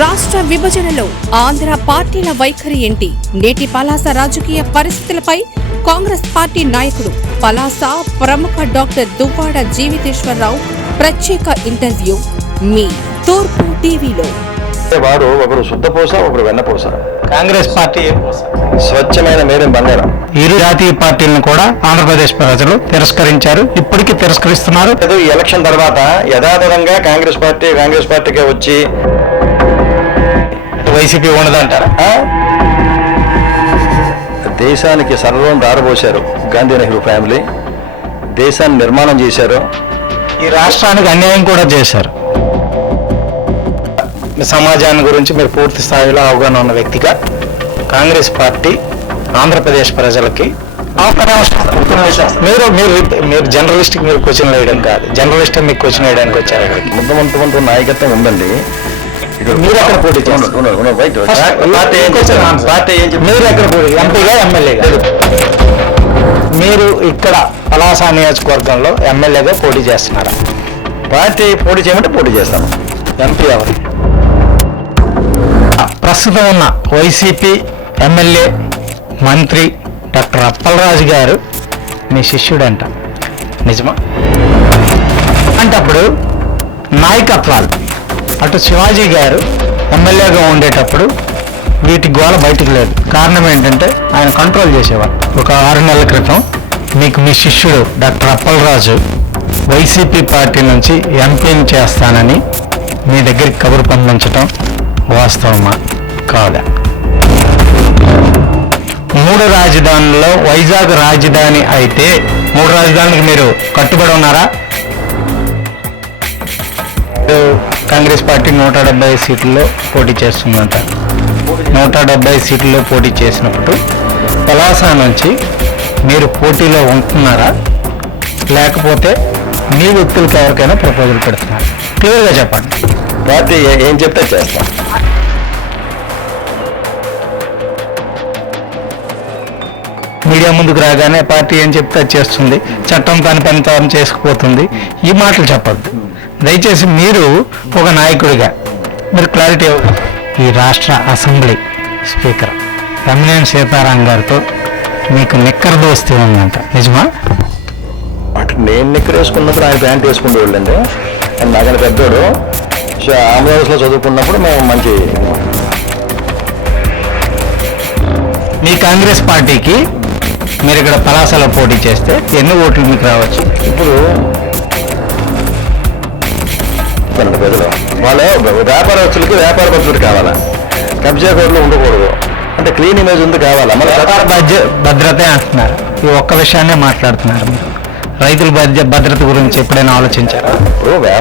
రాష్ట్ర విభజనలో ఆంధ్ర పార్టీల వైఖరి ఏంటి? నేటి పలాస రాజకీయ పరిస్థితులపై కాంగ్రెస్ పార్టీ నాయకుడు పలాస ప్రముఖ డాక్టర్ దువ్వాడ జీవితేశ్వరరావు ప్రత్యేక ఇంటర్వ్యూ మీ తూర్పు టీవీలో. వారు ఒకరు శుద్ధపూస, ఒకరు వెన్నపూస. కాంగ్రెస్ పార్టీ స్వచ్ఛమైన మేడం బంగారం. ఇరు జాతీయ పార్టీలను కూడా ఆంధ్రప్రదేశ్ ప్రజలు తిరస్కరించారు, ఇప్పటికీ తిరస్కరిస్తున్నారు. ఈ ఎలక్షన్ తర్వాత యథాతథంగా కాంగ్రెస్ పార్టీకే వచ్చి వైసీపీ ఉండదంటారా? దేశానికి సర్వం దారబోశారు గాంధీ నెహ్రూ ఫ్యామిలీ. దేశాన్ని నిర్మాణం చేశారు, ఈ రాష్ట్రానికి అన్యాయం కూడా చేశారు. సమాజాన్ని గురించి మీరు పూర్తి స్థాయిలో అవగాహన ఉన్న వ్యక్తిగా కాంగ్రెస్ పార్టీ ఆంధ్రప్రదేశ్ ప్రజలకి మీరు జర్నలిస్ట్కి మీరు క్వశ్చన్ వేయడం కాదు, జర్నలిస్ట్ మీకు క్వశ్చన్ వేయడానికి వచ్చారు. ఇక్కడికి ముఖ్యమంత్రి నాయకత్వం ఉందండి. మీరు ఎక్కడ పోటీ మీరు ఎక్కడ పోటీ ఎంపీగా ఎమ్మెల్యేగా? మీరు ఇక్కడ పలాస నియోజకవర్గంలో ఎమ్మెల్యేగా పోటీ చేస్తున్నారా? పార్టీ పోటీ చేయమంటే పోటీ చేస్తాను. ఎంపీ ఎవరు? ప్రస్తుతం ఉన్న వైసీపీ ఎమ్మెల్యే మంత్రి డాక్టర్ అప్పలరాజు గారు మీ శిష్యుడంట, నిజమా? అంటే అప్పుడు నాయకత్వాలు అటు శివాజీ గారు ఎమ్మెల్యేగా ఉండేటప్పుడు వీటి గోళ బయటకు లేదు. కారణం ఏంటంటే ఆయన కంట్రోల్ చేసేవారు. ఒక 6 నెలల క్రితం మీకు మీ శిష్యుడు డాక్టర్ అప్పలరాజు వైసీపీ పార్టీ నుంచి ఎంపీని చేస్తానని మీ దగ్గరికి కబురు పంపించటం వాస్తవమా కాదా? 3 రాజధానుల్లో వైజాగ్ రాజధాని అయితే 3 రాజధానులకు మీరు కట్టుబడి ఉన్నారా? కాంగ్రెస్ పార్టీ 170 సీట్లలో పోటీ చేస్తుందంట. 170 సీట్లలో పోటీ చేసినప్పుడు పలాస నుంచి మీరు పోటీలో ఉంటున్నారా, లేకపోతే మీ వ్యక్తులకు ఎవరికైనా ప్రపోజల్ పెడుతున్నారు? క్లియర్గా చెప్పండి. పార్టీ ఏం చెప్తే చేస్తాం. మీడియా ముందుకు రాగానే పార్టీ ఏం చెప్తే చేస్తుంది, చట్టం తన పని తాను చేసుకుపోతుంది, ఈ మాటలు చెప్పద్దు దయచేసి. మీరు ఒక నాయకుడిగా మీరు క్లారిటీ. ఈ రాష్ట్ర అసెంబ్లీ స్పీకర్ తమ్మినేని సీతారాం గారితో మీకు నిక్కర దోస్తీ ఉందంట, నిజమా? నేను నిక్కర్ వేసుకున్నప్పుడు ఆయన ప్యాంట్ వేసుకుంటూ వెళ్ళండి. నాకన్నా పెద్దోడు ఆంధ్రప్రదేశ్లో చదువుకున్నప్పుడు మేము మంచి. మీ కాంగ్రెస్ పార్టీకి మీరు ఇక్కడ పలాసలో పోటీ చేస్తే ఎన్ని ఓట్లు మీకు రావచ్చు? ఇప్పుడు ప్రజలు వాళ్ళ వ్యాపారస్తులకి వ్యాపార పద్ధతులు కావాలా, కబ్జా కోట్లు ఉండకూడదు, అంటే క్లీన్ ఇమేజ్ ఉంది కావాలా. మన భద్రతే అంటున్నారు, ఈ ఒక్క విషయాన్నే మాట్లాడుతున్నారు. మీరు రైతుల భద్రత గురించి ఎప్పుడైనా ఆలోచించారా? ఇప్పుడు